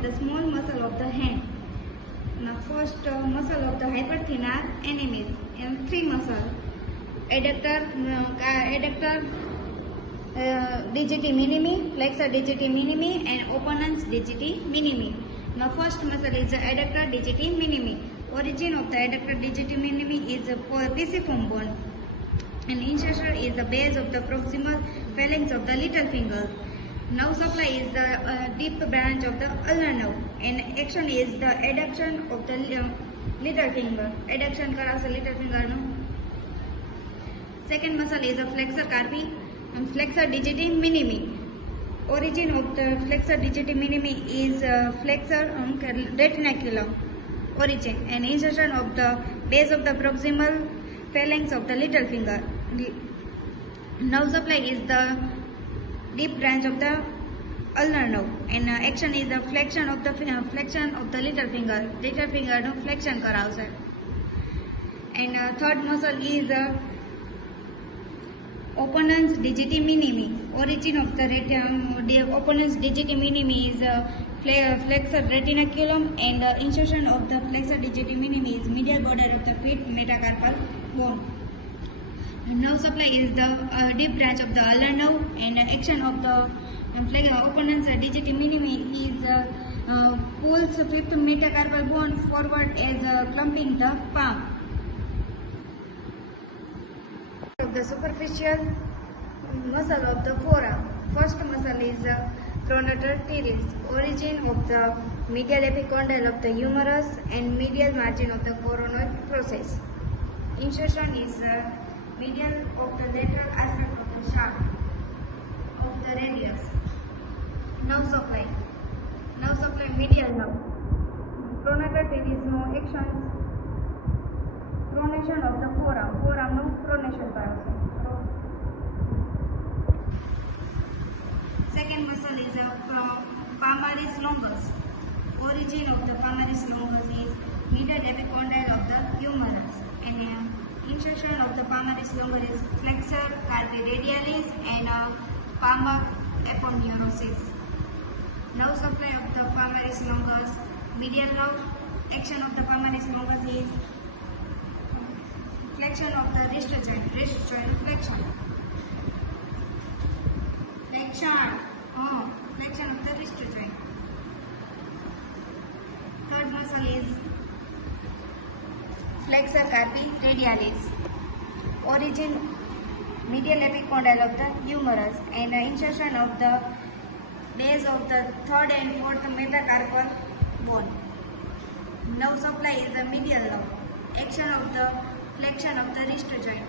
of the small muscle of the hand. Now first muscle of the hyperthenar enemies and three muscles: adductor, digiti minimi, flexor digiti minimi, and opponens digiti minimi. Now first muscle is the adductor digiti minimi. Origin of the adductor digiti minimi is a pisiform bone, and incisor is the base of the proximal phalanx of the little finger. Nerve supply is the deep branch of the ulnar nerve, and action is the adduction of the little finger. Adduction करावશે little finger no. Second muscle is a flexor carpi and flexor digiti minimi. Origin of the flexor digiti minimi is flexor retinaculum origin, and insertion of the base of the proximal phalanx of the little finger. Nerve supply is the deep branch of the ulnar nerve, and action is the flexion of the little finger. Little finger no flexion करावશે. And third muscle is opponens digiti minimi. Origin of the opponens digiti minimi is flexor retinaculum, and insertion of the flexor digiti minimi is medial border of the feet metacarpal bone. Nerve supply is the deep branch of the ulnar nerve, and action of the opponens digiti minimi is pulls fifth metacarpal bone forward as clumping the palm. Of the superficial muscle of the forearm. First muscle is pronator teres. Origin of the medial epicondyle of the humerus and medial margin of the coronoid process. Insertion is medial of the lateral aspect of the shaft of the radius. Nerve supply. Nerve supply medial nerve. Pronator teres no action. Pronation of the forearm. Forearm no pronation करावશે. Second muscle is palmaris longus. Origin of the palmaris longus is medial epicondyle of the humerus, and insertion of the palmaris longus is flexor carpi radialis and palmar aponeurosis. Nerve supply of the palmaris longus medial nerve. Action of the palmaris longus is flexion of the wrist joint flexion. Flexion of the wrist joint. Third muscle is flexor carpi radialis. Origin medial epicondyle of the humerus, and insertion of the base of the third and fourth metacarpal bone. Nerve supply is the medial nerve. Action of the flexion of the wrist joint.